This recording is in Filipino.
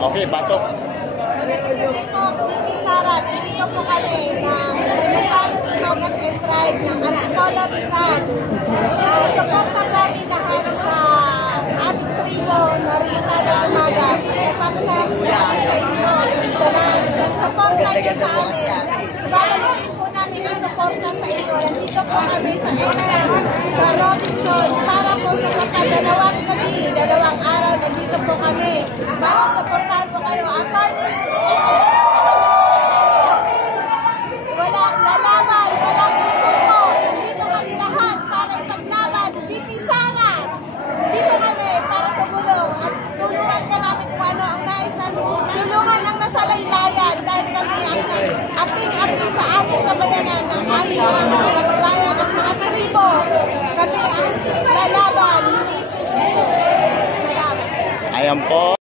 Okay, pasok. Kami po, BP Sara, nandito po kami na Mercado de Mogat and Tribe ng Antipolo Rizal. Suporta po kami lahat sa aming tribo na Mercado de Mogat. Nagpapasalamat po kami sa inyo sa lahat ng suporta niyo sa amin. Babalikin po namin ang suporta sa inyo. Nandito po kami sa EXA, sa Robinson, para po sa dalawang gabi, dalawang araw, nandito po kami para suportahan po kayo. Attorneys, walang lalaban, walang susuko. Nandito kami lahat para ipaglaban. BP Sara, dito kami para tumulong at tulungan ka namin kung ano ang nais namin. Tulungan ang nasalaylayan dahil kami ang aping-api sa aming kabayanan ng aming mga kababayan at mga tribo. Kami ang lalaban, hindi susuko. Salamat. Ayan po.